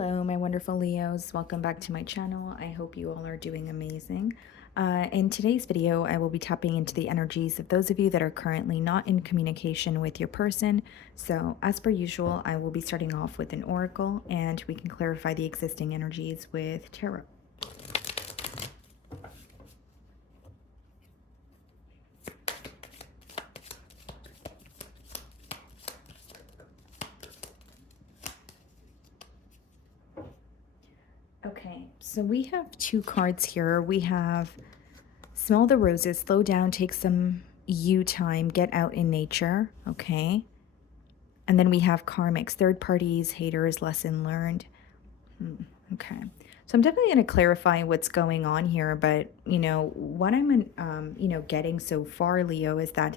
Hello, my wonderful Leos. Welcome back to my channel. I hope you all are doing amazing. In today's video, I will be tapping into the energies of those of you that are currently not in communication with your person. So, as per usual, I will be starting off with an oracle and we can clarify the existing energies with tarot. Okay, so we have two cards here. We have smell the roses, slow down, take some you time, get out in nature. Okay. And then we have karmics, third parties, haters, lesson learned. Okay. So I'm definitely going to clarify what's going on here, but what I'm getting so far, Leo, is that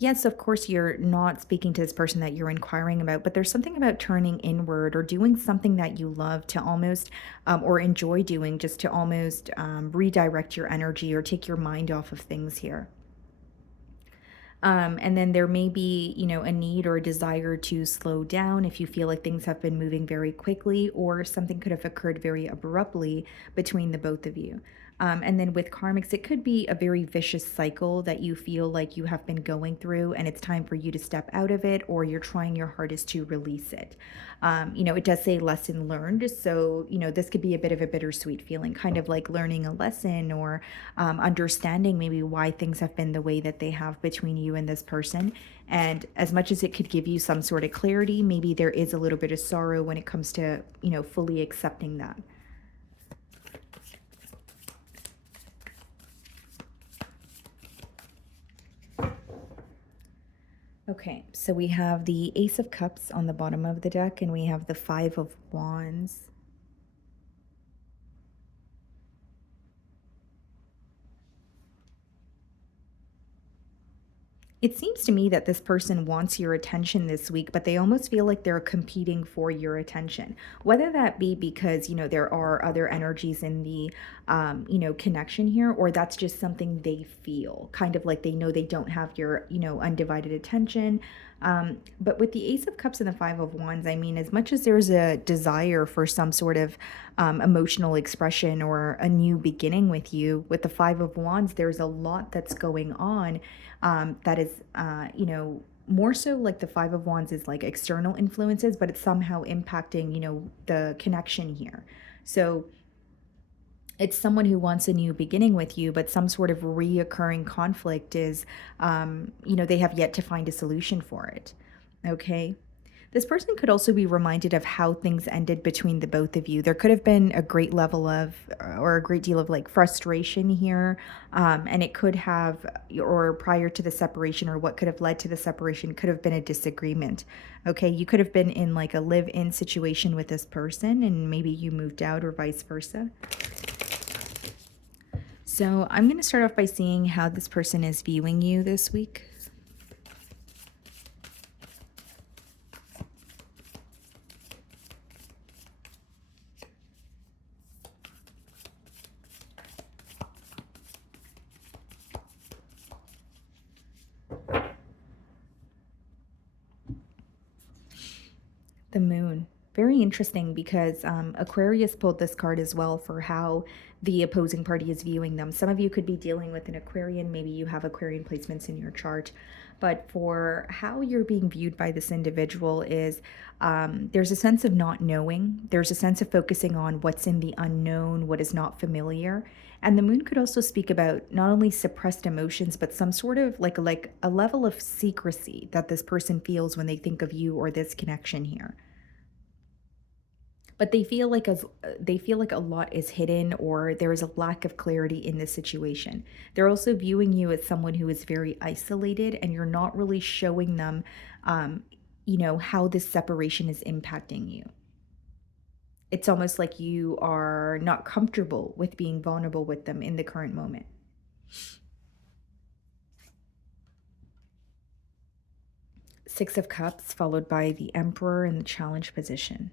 yes, of course, you're not speaking to this person that you're inquiring about, but there's something about turning inward or doing something that you love to almost, or enjoy doing, just to almost redirect your energy or take your mind off of things here. And then there may be, a need or a desire to slow down if you feel like things have been moving very quickly or something could have occurred very abruptly between the both of you. And then with karmics, it could be a very vicious cycle that you feel like you have been going through, and it's time for you to step out of it, or you're trying your hardest to release it. It does say lesson learned. So, this could be a bit of a bittersweet feeling, kind of like learning a lesson or understanding maybe why things have been the way that they have between you and this person. And as much as it could give you some sort of clarity, maybe there is a little bit of sorrow when it comes to, fully accepting that. Okay, so we have the Ace of Cups on the bottom of the deck, and we have the Five of Wands. It seems to me that this person wants your attention this week, but they almost feel like they're competing for your attention. Whether that be because, there are other energies in the, connection here, or that's just something they feel, kind of like they know they don't have your, undivided attention. But with the Ace of Cups and the Five of Wands, I mean, as much as there's a desire for some sort of emotional expression or a new beginning with you, with the Five of Wands, there's a lot that's going on that is, more so like the Five of Wands is like external influences, but it's somehow impacting, the connection here. So it's someone who wants a new beginning with you, but some sort of reoccurring conflict is, they have yet to find a solution for it. Okay. This person could also be reminded of how things ended between the both of you. There could have been a great level of, or a great deal of like frustration here. And it could have, or prior to the separation, or what could have led to the separation, could have been a disagreement. Okay. You could have been in like a live in situation with this person, and maybe you moved out or vice versa. So I'm going to start off by seeing how this person is viewing you this week. The moon. Very interesting because Aquarius pulled this card as well for how the opposing party is viewing them. Some of you could be dealing with an Aquarian. Maybe you have Aquarian placements in your chart. But for how you're being viewed by this individual is there's a sense of not knowing. There's a sense of focusing on what's in the unknown, what is not familiar. And the moon could also speak about not only suppressed emotions, but some sort of like a level of secrecy that this person feels when they think of you or this connection here. But they feel like a lot is hidden, or there is a lack of clarity in this situation. They're also viewing you as someone who is very isolated, and you're not really showing them how this separation is impacting you. It's almost like you are not comfortable with being vulnerable with them in the current moment. Six of Cups followed by the Emperor in the challenge position.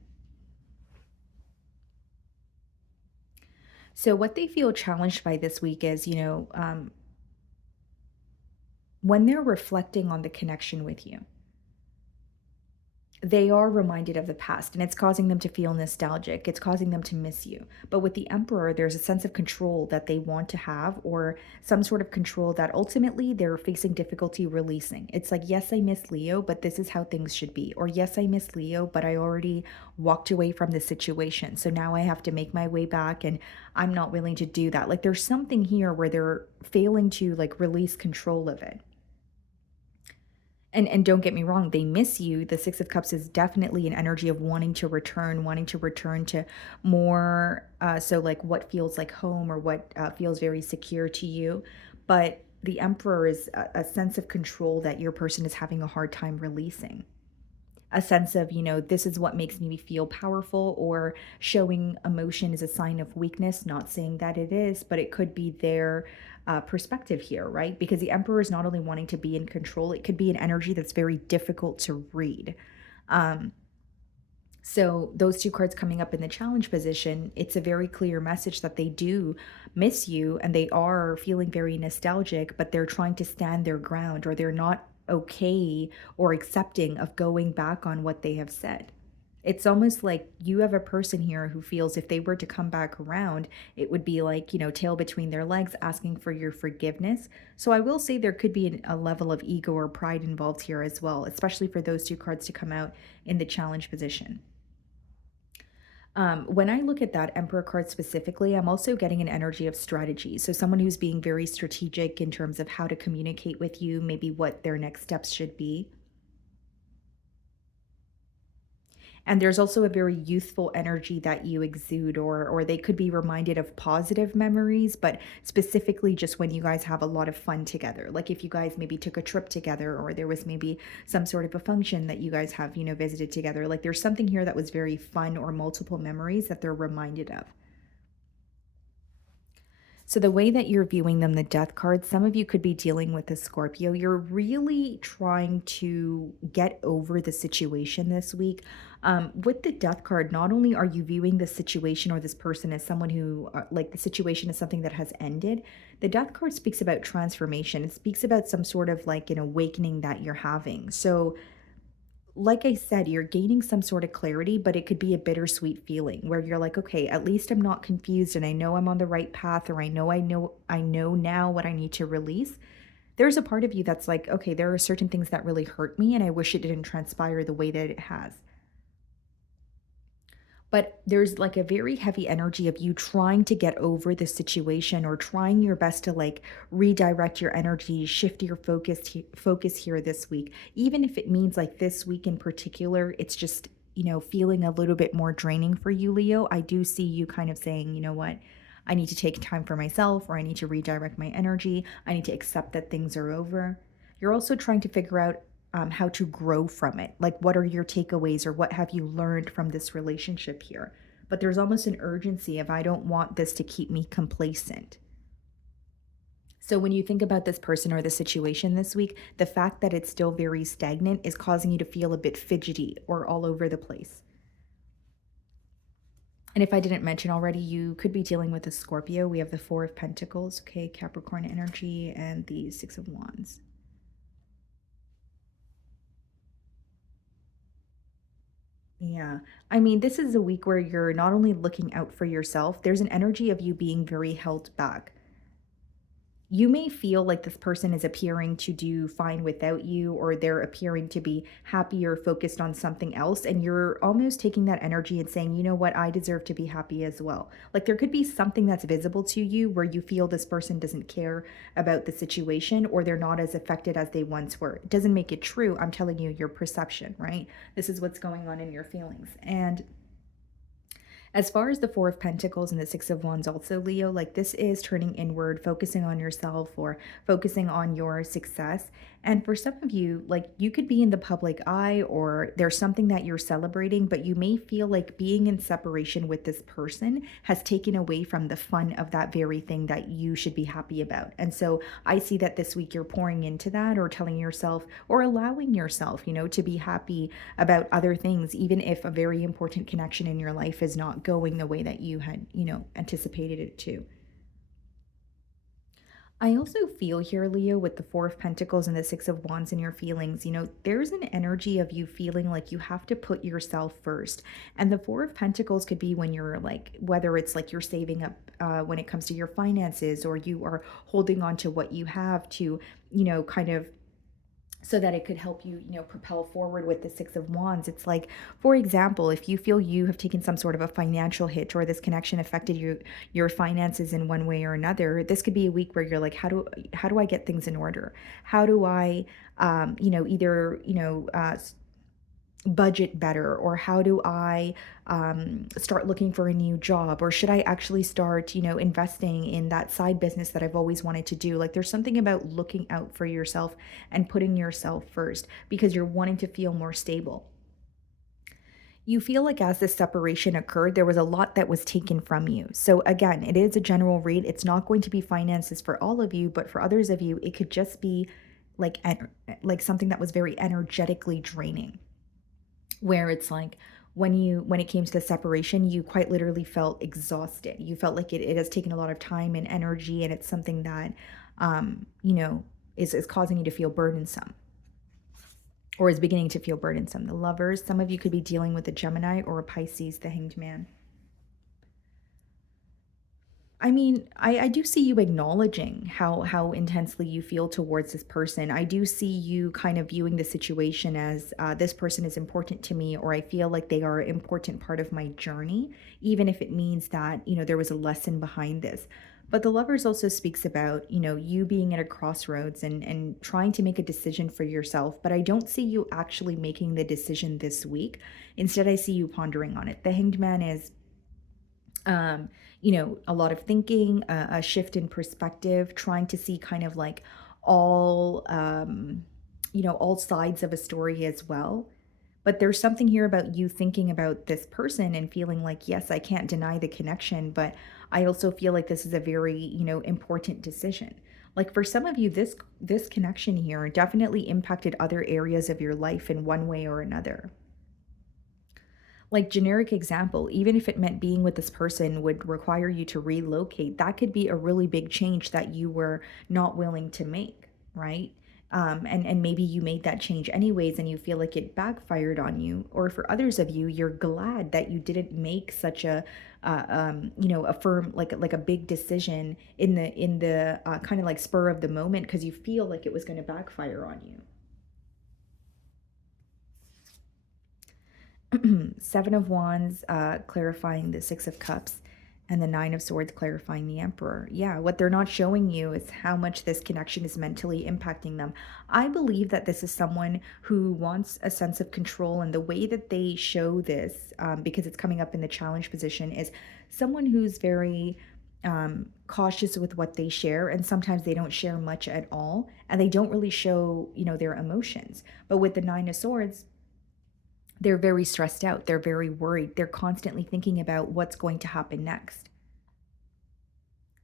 So what they feel challenged by this week is, when they're reflecting on the connection with you, They are reminded of the past, and it's causing them to feel nostalgic. It's causing them to miss you. But with the Emperor, there's a sense of control that they want to have, or some sort of control that ultimately they're facing difficulty releasing. It's like, yes, I miss Leo, but this is how things should be. Or, yes, I miss Leo, but I already walked away from the situation. So now I have to make my way back, and I'm not willing to do that. Like, there's something here where they're failing to like release control of it. And don't get me wrong, they miss you. The 6 of Cups is definitely an energy of wanting to return to more, so, like, what feels like home or what, feels very secure to you. But the Emperor is a sense of control that your person is having a hard time releasing. A sense of, this is what makes me feel powerful, or showing emotion is a sign of weakness, not saying that it is, but it could be their perspective here, right? Because the Emperor is not only wanting to be in control, it could be an energy that's very difficult to read. Um, so, those two cards coming up in the challenge position, it's a very clear message that they do miss you and they are feeling very nostalgic, but they're trying to stand their ground, or they're not okay or accepting of going back on what they have said. It's almost like you have a person here who feels if they were to come back around, it would be like, tail between their legs asking for your forgiveness. So I will say there could be a level of ego or pride involved here as well, especially for those two cards to come out in the challenge position. When I look at that Emperor card specifically, I'm also getting an energy of strategy. So, someone who's being very strategic in terms of how to communicate with you, maybe what their next steps should be. And there's also a very youthful energy that you exude, or they could be reminded of positive memories, but specifically just when you guys have a lot of fun together. Like if you guys maybe took a trip together, or there was maybe some sort of a function that you guys have, visited together. Like there's something here that was very fun, or multiple memories that they're reminded of. So the way that you're viewing them, the death card, some of you could be dealing with a Scorpio. You're really trying to get over the situation this week. With the death card, not only are you viewing the situation or this person as someone who, like the situation is something that has ended, the death card speaks about transformation. It speaks about some sort of like an awakening that you're having. So like I said, you're gaining some sort of clarity, but it could be a bittersweet feeling where you're like, okay, at least I'm not confused and I know I'm on the right path, or I know now what I need to release. There's a part of you that's like, okay, there are certain things that really hurt me and I wish it didn't transpire the way that it has. But there's like a very heavy energy of you trying to get over the situation, or trying your best to like redirect your energy, shift your focus here this week. Even if it means like this week in particular, it's just, feeling a little bit more draining for you, Leo. I do see you kind of saying, you know what? I need to take time for myself, or I need to redirect my energy. I need to accept that things are over. You're also trying to figure out how to grow from it. Like, what are your takeaways, or what have you learned from this relationship here? But there's almost an urgency of, I don't want this to keep me complacent. So, when you think about this person or the situation this week, the fact that it's still very stagnant is causing you to feel a bit fidgety or all over the place. And if I didn't mention already, you could be dealing with a Scorpio. We have the Four of Pentacles, okay, Capricorn energy, and the Six of Wands. Yeah. I mean, this is a week where you're not only looking out for yourself, there's an energy of you being very held back. You may feel like this person is appearing to do fine without you, or they're appearing to be happy or focused on something else. And you're almost taking that energy and saying, you know what, I deserve to be happy as well. Like there could be something that's visible to you where you feel this person doesn't care about the situation, or they're not as affected as they once were. It doesn't make it true. I'm telling you your perception, right? This is what's going on in your feelings. And as far as the Four of Pentacles and the Six of Wands, also, Leo, like this is turning inward, focusing on yourself, or focusing on your success. And for some of you, like you could be in the public eye, or there's something that you're celebrating, but you may feel like being in separation with this person has taken away from the fun of that very thing that you should be happy about. And so I see that this week you're pouring into that, or telling yourself, or allowing yourself, to be happy about other things, even if a very important connection in your life is not going the way that you had, anticipated it to. I also feel here, Leo, with the Four of Pentacles and the Six of Wands and your feelings, there's an energy of you feeling like you have to put yourself first. And the Four of Pentacles could be when you're like, whether it's like you're saving up when it comes to your finances, or you are holding on to what you have to, kind of so that it could help you, propel forward with the Six of Wands. It's like, for example, if you feel you have taken some sort of a financial hit, or this connection affected your finances in one way or another, this could be a week where you're like, how do I get things in order? How do I either, budget better, or how do I start looking for a new job, or should I actually start investing in that side business that I've always wanted to do? Like, there's something about looking out for yourself and putting yourself first because you're wanting to feel more stable. You feel like as this separation occurred, there was a lot that was taken from you. So again, it is a general read. It's not going to be finances for all of you, but for others of you it could just be like something that was very energetically draining, where it's like when it came to the separation, you quite literally felt exhausted. You felt like it has taken a lot of time and energy, and it's something that is causing you to feel burdensome, or is beginning to feel burdensome. The Lovers, some of you could be dealing with a Gemini or a Pisces, the Hanged Man. I mean, I do see you acknowledging how intensely you feel towards this person. I do see you kind of viewing the situation as this person is important to me, or I feel like they are an important part of my journey, even if it means that there was a lesson behind this. But the Lovers also speaks about you being at a crossroads and trying to make a decision for yourself. But I don't see you actually making the decision this week. Instead, I see you pondering on it. The Hanged Man is a lot of thinking, a shift in perspective, trying to see kind of like all, all sides of a story as well. But there's something here about you thinking about this person and feeling like, yes, I can't deny the connection, but I also feel like this is a very, important decision. Like, for some of you, this connection here definitely impacted other areas of your life in one way or another. Like, generic example, even if it meant being with this person would require you to relocate, that could be a really big change that you were not willing to make, right? And maybe you made that change anyways, and you feel like it backfired on you. Or for others of you, you're glad that you didn't make such a firm, like a big decision in the kind of like spur of the moment, because you feel like it was going to backfire on you. Seven of Wands, clarifying the Six of Cups, and the Nine of Swords, clarifying the Emperor. Yeah, what they're not showing you is how much this connection is mentally impacting them. I believe that this is someone who wants a sense of control, and the way that they show this, because it's coming up in the challenge position, is someone who's very cautious with what they share, and sometimes they don't share much at all, and they don't really show, their emotions. But with the Nine of Swords, they're very stressed out. They're very worried. They're constantly thinking about what's going to happen next.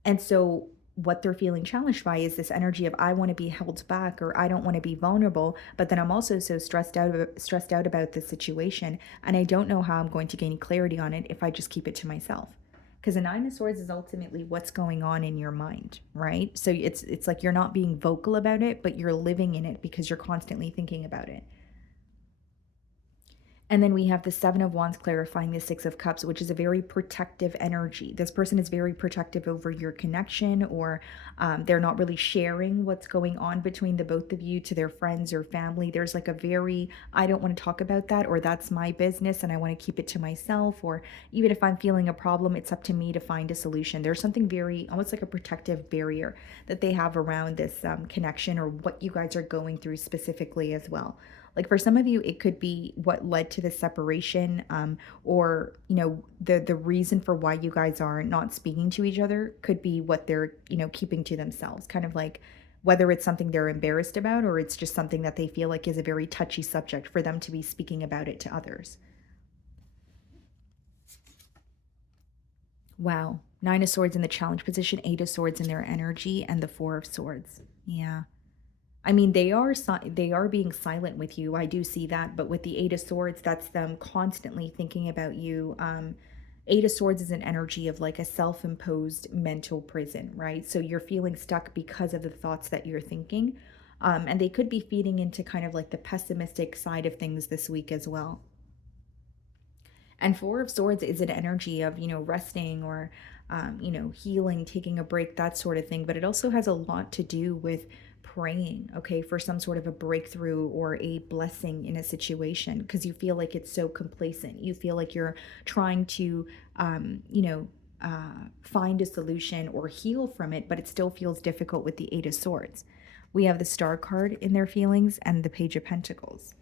And so what they're feeling challenged by is this energy of, I want to be held back, or I don't want to be vulnerable, but then I'm also so stressed out about this situation, and I don't know how I'm going to gain clarity on it if I just keep it to myself. Because the Nine of Swords is ultimately what's going on in your mind, right? So it's like you're not being vocal about it, but you're living in it because you're constantly thinking about it. And then we have the Seven of Wands clarifying the Six of Cups, which is a very protective energy. This person is very protective over your connection, or they're not really sharing what's going on between the both of you to their friends or family. There's like a very, I don't want to talk about that, or that's my business and I want to keep it to myself, or even if I'm feeling a problem, it's up to me to find a solution. There's something very, almost like a protective barrier that they have around this connection, or what you guys are going through specifically as well. Like, for some of you, it could be what led to the separation, or the reason for why you guys are not speaking to each other could be what they're keeping to themselves, kind of like whether it's something they're embarrassed about, or it's just something that they feel like is a very touchy subject for them to be speaking about it to others. Wow. Nine of Swords in the challenge position, Eight of Swords in their energy, and the Four of Swords. Yeah. I mean, they are being silent with you. I do see that, but with the Eight of Swords, that's them constantly thinking about you. Eight of Swords is an energy of like a self imposed mental prison, right? So you're feeling stuck because of the thoughts that you're thinking. And they could be feeding into kind of like the pessimistic side of things this week as well. And Four of Swords is an energy of, resting or, healing, taking a break, that sort of thing. But it also has a lot to do with praying, okay, for some sort of a breakthrough or a blessing in a situation because you feel like it's so complacent. You feel like you're trying to, find a solution or heal from it, but it still feels difficult with the Eight of Swords. We have the Star card in their feelings and the Page of Pentacles.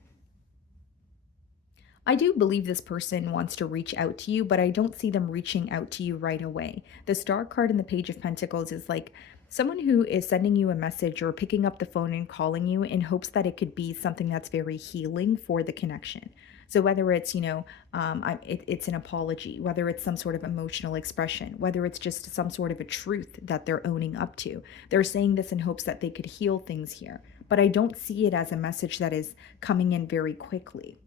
I do believe this person wants to reach out to you, but I don't see them reaching out to you right away. The Star card in the Page of Pentacles is like someone who is sending you a message or picking up the phone and calling you in hopes that it could be something that's very healing for the connection. So whether it's, it's an apology, whether it's some sort of emotional expression, whether it's just some sort of a truth that they're owning up to, they're saying this in hopes that they could heal things here. But I don't see it as a message that is coming in very quickly.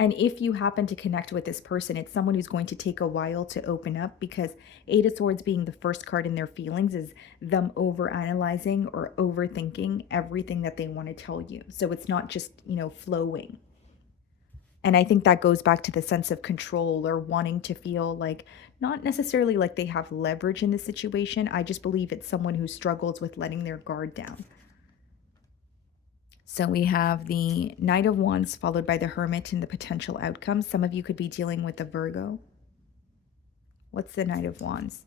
And if you happen to connect with this person, it's someone who's going to take a while to open up because Eight of Swords being the first card in their feelings is them over analyzing or overthinking everything that they want to tell you. So it's not just, flowing. And I think that goes back to the sense of control or wanting to feel like not necessarily like they have leverage in the situation. I just believe it's someone who struggles with letting their guard down. So we have the Knight of Wands followed by the Hermit and the potential outcomes. Some of you could be dealing with the Virgo. What's the Knight of Wands?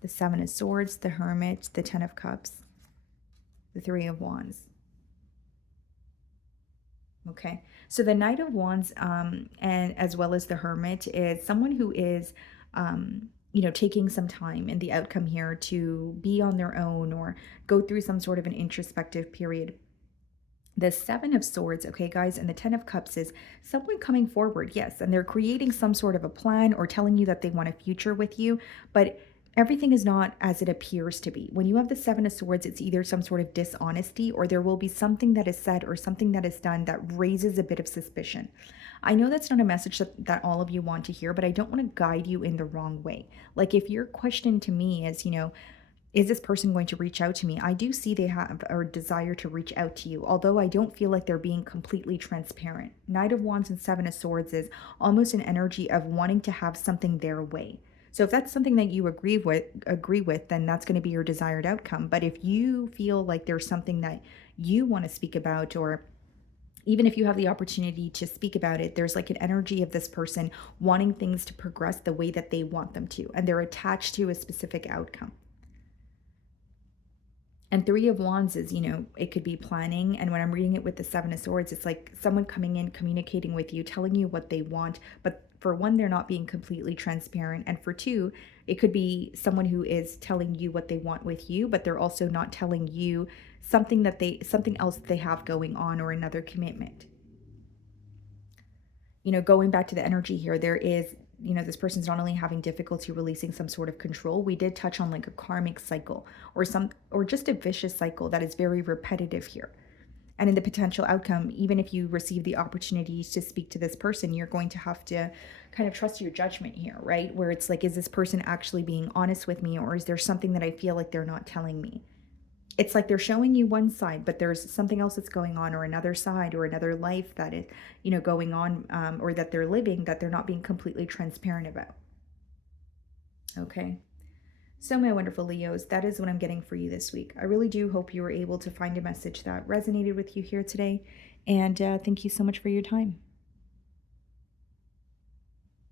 The Seven of Swords, the Hermit, the Ten of Cups, the Three of Wands. Okay, so the Knight of Wands and as well as the Hermit is someone who is taking some time in the outcome here to be on their own or go through some sort of an introspective period. The Seven of Swords, okay, guys, and the Ten of Cups is someone coming forward, yes, and they're creating some sort of a plan or telling you that they want a future with you, but everything is not as it appears to be. When you have the Seven of Swords, it's either some sort of dishonesty or there will be something that is said or something that is done that raises a bit of suspicion. I know that's not a message that all of you want to hear, but I don't want to guide you in the wrong way. Like if your question to me is, is this person going to reach out to me? I do see they have a desire to reach out to you, although I don't feel like they're being completely transparent. Knight of Wands and Seven of Swords is almost an energy of wanting to have something their way. So if that's something that you agree with, then that's going to be your desired outcome. But if you feel like there's something that you want to speak about, or even if you have the opportunity to speak about it, there's like an energy of this person wanting things to progress the way that they want them to, and they're attached to a specific outcome. And Three of Wands is, it could be planning. And when I'm reading it with the Seven of Swords, it's like someone coming in, communicating with you, telling you what they want. But for one, they're not being completely transparent. And for two, it could be someone who is telling you what they want with you, but they're also not telling you something else they have going on or another commitment. Going back to the energy here, there is, this person's not only having difficulty releasing some sort of control. We did touch on like a karmic cycle or just a vicious cycle that is very repetitive here. And in the potential outcome, even if you receive the opportunity to speak to this person, you're going to have to kind of trust your judgment here, right? Where it's like, is this person actually being honest with me, or is there something that I feel like they're not telling me? It's like they're showing you one side, but there's something else that's going on, or another side, or another life that is, going on, or that they're living that they're not being completely transparent about. Okay. So my wonderful Leos, that is what I'm getting for you this week. I really do hope you were able to find a message that resonated with you here today. And thank you so much for your time.